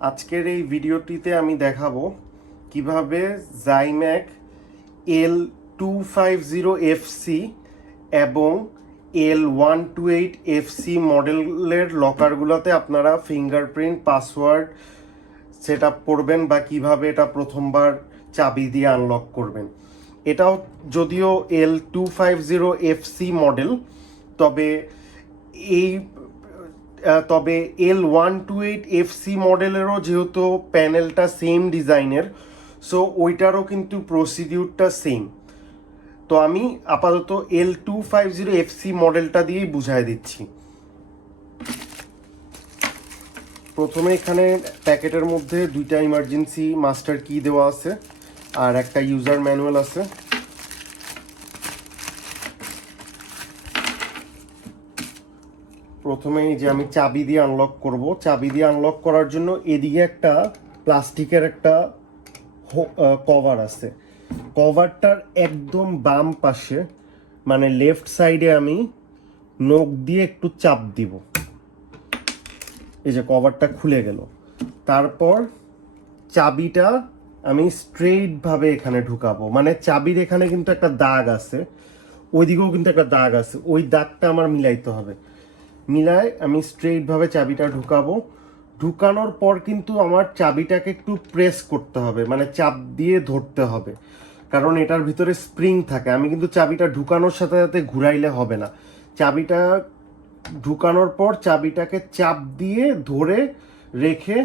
আজকের এই ভিডিওটিতে আমি দেখাবো কিভাবে জাইম্যাক L250FC এবং L128FC মডেলের লকারগুলোতে আপনারা ফিঙ্গারপ্রিন্ট পাসওয়ার্ড সেট আপ করবেন বা কিভাবে এটা প্রথমবার চাবি দিয়ে আনলক করবেন। এটাও যদিও L250FC মডেল, তবে L128FC মডেলেরও যেহেতু প্যানেলটা সেম ডিজাইনের, সো ওইটারও কিন্তু প্রসিডিউরটা সেম। তো আমি আপাতত L250FC মডেলটা দিয়েই বুঝাই দিচ্ছি। প্রথমে এখানে প্যাকেটের মধ্যে দুইটা ইমার্জেন্সি মাস্টার কি দেওয়া আছে আর একটা ইউজার ম্যানুয়াল আছে। প্রথমেই যে আমি চাবি দিয়ে আনলক করব, চাবি দিয়ে আনলক করার জন্য এদিকে একটা প্লাস্টিকের একটা কভার আছে। কভারটার একদম বাম পাশে মানে লেফট সাইডে আমি নখ দিয়ে একটু চাপ দিব, এই যে কভারটা খুলে গেল। তারপর চাবিটা আমি স্ট্রেইটভাবে এখানে ঢুকাবো, মানে চাবির এখানে কিন্তু একটা দাগ আছে, ওইদিকেও কিন্তু একটা দাগ আছে, ওই দাগটা আমার মিলাইতে হবে। মিলায় আমি স্ট্রেইটভাবে চাবিটা ঢুকাবো। ঢুকানোর পর কিন্তু আমার চাবিটাকে একটু প্রেস করতে হবে, মানে চাপ দিয়ে ধরতে হবে, কারণ এটার ভিতরে স্প্রিং থাকে। আমি কিন্তু চাবিটা ঢুকানোর সাথে সাথে ঘুরাইলে হবে না। চাবিটা ঢুকানোর পর চাবিটাকে চাপ দিয়ে ধরে রেখে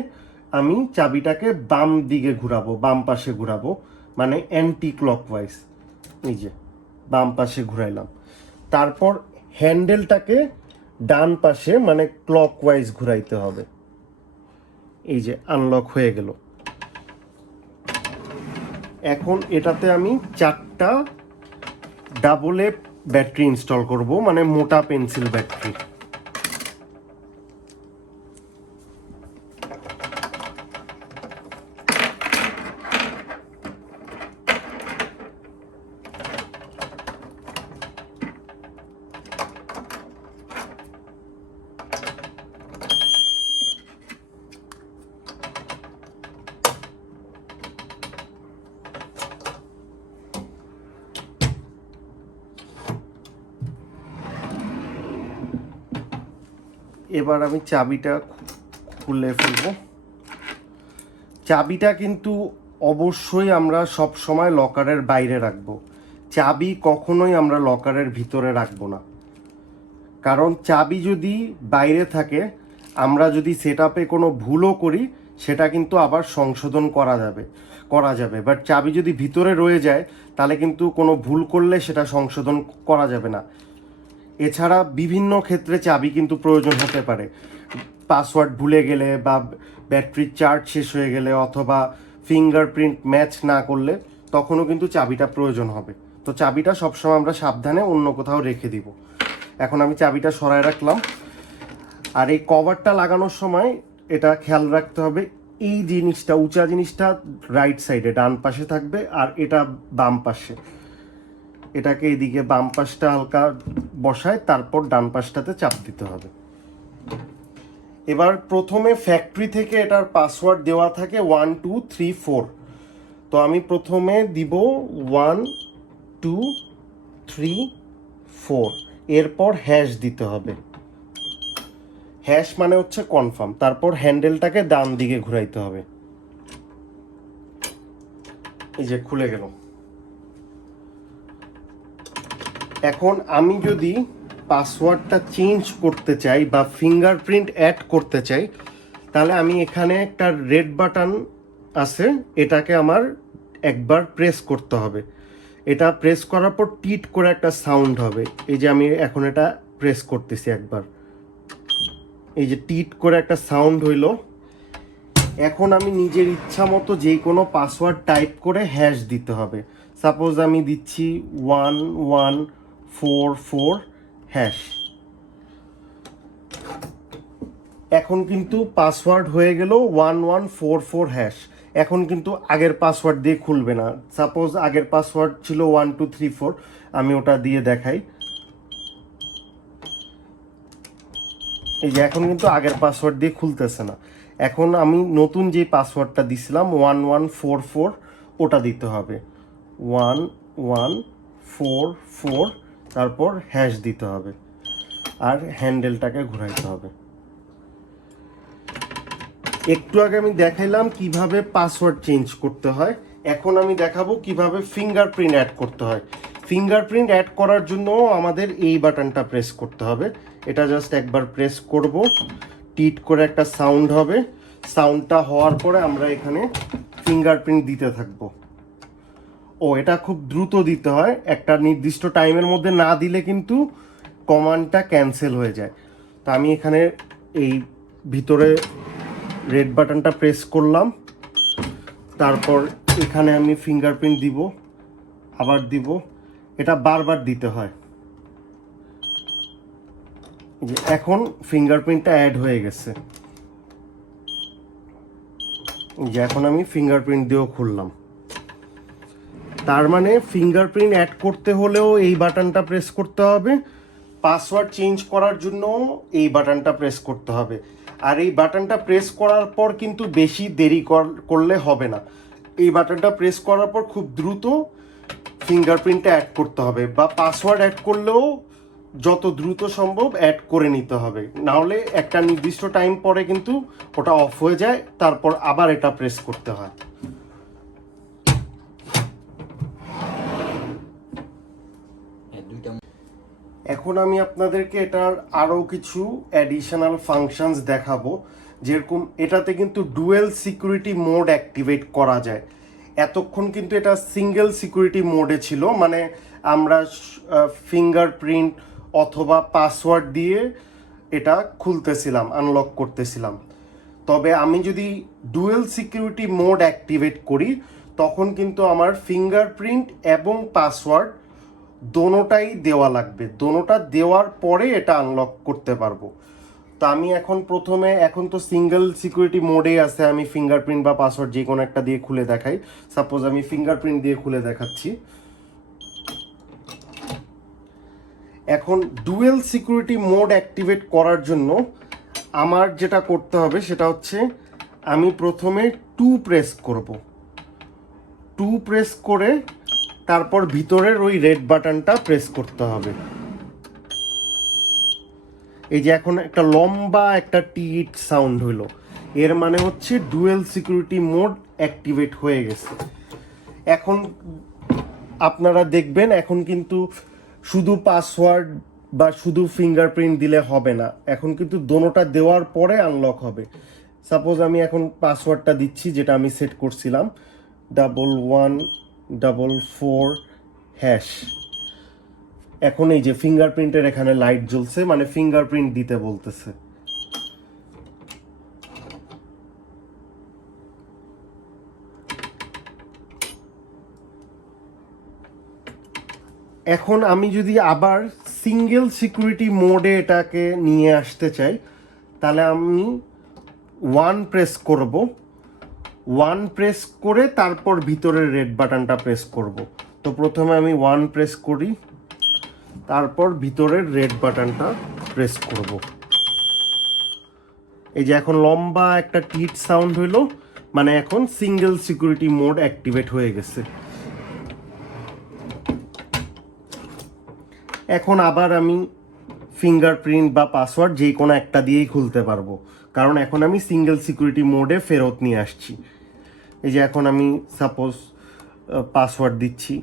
আমি চাবিটাকে বাম দিকে ঘুরাবো, বাম পাশে ঘুরাবো, মানে অ্যান্টি ক্লকওয়াইজ। এই যে বাম পাশে ঘুরাইলাম। তারপর হ্যান্ডেলটাকে ডান পাশে মানে ক্লকওয়াইজ ঘুরাইতে হবে। এই যে আনলক হয়ে গেল। এখন এটাতে আমি 4টা ডাবল এ ব্যাটারি ইনস্টল করব, মানে মোটা পেন্সিল ব্যাটারি। এবার আমি চাবিটা খুলে ফেলব। চাবিটা কিন্তু অবশ্যই আমরা সব সময় লকারের বাইরে রাখবো। চাবি কখনোই আমরা লকারের ভিতরে রাখবো না, কারণ চাবি যদি বাইরে থাকে, আমরা যদি সেট আপে কোনো ভুলও করি, সেটা কিন্তু আবার সংশোধন করা যাবে। বাট চাবি যদি ভিতরে রয়ে যায়, তাহলে কিন্তু কোনো ভুল করলে সেটা সংশোধন করা যাবে না। এছাড়া বিভিন্ন ক্ষেত্রে চাবি কিন্তু প্রয়োজন হতে পারে। পাসওয়ার্ড ভুলে গেলে বা ব্যাটারির চার্জ শেষ হয়ে গেলে অথবা ফিঙ্গারপ্রিন্ট ম্যাচ না করলে তখনও কিন্তু চাবিটা প্রয়োজন হবে। তো চাবিটা সবসময় আমরা সাবধানে অন্য কোথাও রেখে দিব। এখন আমি চাবিটা সরায় রাখলাম। আর এই কভারটা লাগানোর সময় এটা খেয়াল রাখতে হবে, এই জিনিসটা উঁচা জিনিসটা রাইট সাইডে ডান পাশে থাকবে আর এটা বাম পাশে। এটাকে এদিকে বাম পাশটা হালকা বসায়, তারপর ডান পাশটাতে চাপ দিতে হবে। এবার প্রথমে ফ্যাক্টরি থেকে এটার পাসওয়ার্ড দেওয়া থাকে 1 2 3 4। তো আমি প্রথমে দিব 1 2 3 4, এরপর হ্যাশ দিতে হবে। হ্যাশ মানে হচ্ছে কনফার্ম। তারপর হ্যান্ডেলটাকে ডান দিকে ঘুরাইতে হবে। এই যে খুলে গেল। এখন আমি যদি পাসওয়ার্ডটা চেঞ্জ করতে চাই বা ফিঙ্গারপ্রিন্ট অ্যাড করতে চাই, তাহলে আমি এখানে একটা রেড বাটন আছে, এটাকে আমার একবার প্রেস করতে হবে। এটা প্রেস করার পর টিট করে একটা সাউন্ড হবে। এই যে আমি এখন এটা প্রেস করতেছি একবার, এই যে টিট করে একটা সাউন্ড হইল। এখন আমি নিজের ইচ্ছা মতো যে কোনো পাসওয়ার্ড টাইপ করে হ্যাশ দিতে হবে। সাপোজ আমি দিচ্ছি 1144 হ্যাশ। এখন কিন্তু পাসওয়ার্ড হয়ে গেল 1144 হ্যাশ। এখন কিন্তু আগের পাসওয়ার্ড দিয়ে খুলবে না। সাপোজ আগের পাসওয়ার্ড ছিল 1234, আমি ওটা দিয়ে দেখাই। এই যে এখন কিন্তু আগের পাসওয়ার্ড দিয়ে খুলতেছে না। এখন আমি নতুন যে পাসওয়ার্ডটা দিছিলাম 1144 ওটা দিতে হবে, 1144, তারপর হ্যাশ দিতে হবে আর হ্যান্ডেলটাকে ঘুরাইতে হবে। একটু আগে আমি দেখাইলাম কিভাবে পাসওয়ার্ড চেঞ্জ করতে হয়, এখন আমি দেখাবো কিভাবে ফিঙ্গারপ্রিন্ট অ্যাড করতে হয়। ফিঙ্গারপ্রিন্ট অ্যাড করার জন্য আমাদের এই বাটনটা প্রেস করতে হবে। এটা জাস্ট একবার প্রেস করব, টিট করে একটা সাউন্ড হবে, সাউন্ডটা হওয়ার পরে আমরা এখানে ফিঙ্গারপ্রিন্ট দিতে থাকবো। এটা খুব দ্রুত দিতে হয়, একটা নির্দিষ্ট টাইমের মধ্যে না দিলে কিন্তু কমান্ডটা ক্যান্সেল হয়ে যায়। তো আমি এখানে এই ভিতরে রেড বাটনটা প্রেস করলাম, তারপর এখানে আমি ফিঙ্গারপ্রিন্ট দিব, আবার দিব, এটা বারবার দিতে হয়। যে এখন ফিঙ্গারপ্রিন্টটা অ্যাড হয়ে গেছে, যে এখন আমি ফিঙ্গারপ্রিন্ট দিয়েও খুললাম। তার মানে ফিঙ্গারপ্রিন্ট অ্যাড করতে হলেও এই বাটনটা প্রেস করতে হবে, পাসওয়ার্ড চেঞ্জ করার জন্য এই বাটনটা প্রেস করতে হবে। আর এই বাটনটা প্রেস করার পর কিন্তু বেশি দেরি করলে হবে না, এই বাটনটা প্রেস করার পর খুব দ্রুত ফিঙ্গারপ্রিন্টটা অ্যাড করতে হবে, বা পাসওয়ার্ড অ্যাড করলেও যত দ্রুত সম্ভব অ্যাড করে নিতে হবে, নাহলে একটা নির্দিষ্ট টাইম পরে কিন্তু ওটা অফ হয়ে যায়, তারপর আবার এটা প্রেস করতে হয়। এখন আমি আপনাদেরকে এটার আরও কিছু অ্যাডিশনাল ফাংশনস দেখাবো, যেরকম এটাতে কিন্তু ডুয়েল সিকিউরিটি মোড অ্যাক্টিভেট করা যায়। এতক্ষণ কিন্তু এটা সিঙ্গেল সিকিউরিটি মোডে ছিল, মানে আমরা ফিঙ্গারপ্রিন্ট অথবা পাসওয়ার্ড দিয়ে এটা খুলতেছিলাম, আনলক করতেছিলাম। তবে আমি যদি ডুয়েল সিকিউরিটি মোড অ্যাক্টিভেট করি তখন কিন্তু আমার ফিঙ্গারপ্রিন্ট এবং পাসওয়ার্ড দোনোটাই দেওয়া লাগবে, দোনোটা দেওয়ার পরে এটা আনলক করতে পারবো। তো আমি এখন তো সিঙ্গেল সিকিউরিটি মোডেই আছে, আমি ফিঙ্গারপ্রিন্ট বা পাসওয়ার্ড যে কোনো একটা দিয়ে খুলে দেখাই। সাপোজ আমি ফিঙ্গারপ্রিন্ট দিয়ে খুলে দেখাচ্ছি। এখন ডুয়েল সিকিউরিটি মোড অ্যাক্টিভেট করার জন্য আমার যেটা করতে হবে সেটা হচ্ছে আমি প্রথমে 2 প্রেস করব, 2 প্রেস করে তারপর ভিতরের ওই রেড বাটনটা প্রেস করতে হবে। এই যে এখন একটা লম্বা একটা টিট সাউন্ড হলো, এর মানে হচ্ছে ডুয়েল সিকিউরিটি মোড অ্যাক্টিভেট হয়ে গেছে। এখন আপনারা দেখবেন এখন কিন্তু শুধু পাসওয়ার্ড বা শুধু ফিঙ্গারপ্রিন্ট দিলে হবে না, এখন কিন্তু দোনোটা দেওয়ার পরে আনলক হবে। সাপোজ আমি এখন পাসওয়ার্ডটা দিচ্ছি যেটা আমি সেট করছিলাম, 1144 হ্যাশ। এখন এই যে ফিঙ্গারপ্রিন্টের এখানে লাইট জ্বলছে, মানে ফিঙ্গারপ্রিন্ট দিতে বলতেছে। এখন আমি যদি আবার সিঙ্গেল সিকিউরিটি মোডে এটাকে নিয়ে আসতে চাই তাহলে আমি 1 প্রেস করব, 1 প্রেস করে তারপর ভিতরের রেড বাটনটা প্রেস করব। তো প্রথমে আমি 1 প্রেস করি, তারপর ভিতরের রেড বাটনটা প্রেস করব। এই যে এখন লম্বা একটা টিট সাউন্ড হইলো, মানে এখন সিঙ্গেল সিকিউরিটি মোড অ্যাক্টিভেট হয়ে গেছে। এখন আবার আমি ফিঙ্গারপ্রিন্ট বা পাসওয়ার্ড যে কোনো একটা দিয়েই খুলতে পারবো, কারণ এখন আমি সিঙ্গেল সিকিউরিটি মোডে ফেরত নিয়ে আসছি। এই যে এখন আমি সাপোজ পাসওয়ার্ড দিচ্ছি,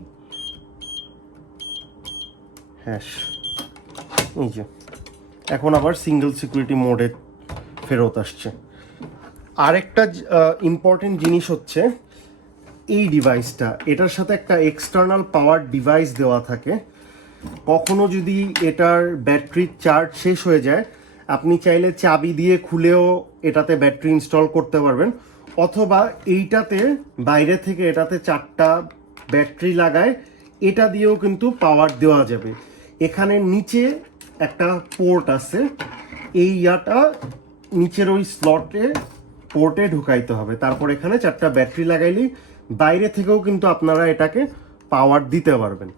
হ্যাশ, এই যে এখন আবার সিঙ্গেল সিকিউরিটি মোডে ফেরত আসছে। আরেকটা ইম্পর্টেন্ট জিনিস হচ্ছে এই ডিভাইসটা, এটার সাথে একটা এক্সটার্নাল পাওয়ার ডিভাইস দেওয়া থাকে। কখনো যদি এটার ব্যাটারির চার্জ শেষ হয়ে যায় আপনি চাইলে চাবি দিয়ে খুলেও এটাতে ব্যাটারি ইনস্টল করতে পারবেন, অথবা এইটাতে বাইরে থেকে এটাতে 4টা ব্যাটারি লাগায় এটা দিয়েও কিন্তু পাওয়ার দেওয়া যাবে। এখানে নিচে একটা পোর্ট আছে, এই নিচের ওই স্লটে পোর্টে ঢুকাইতে হবে, তারপর এখানে 4টা ব্যাটারি লাগাইলেই বাইরে থেকেও কিন্তু আপনারা এটাকে পাওয়ার দিতে পারবেন।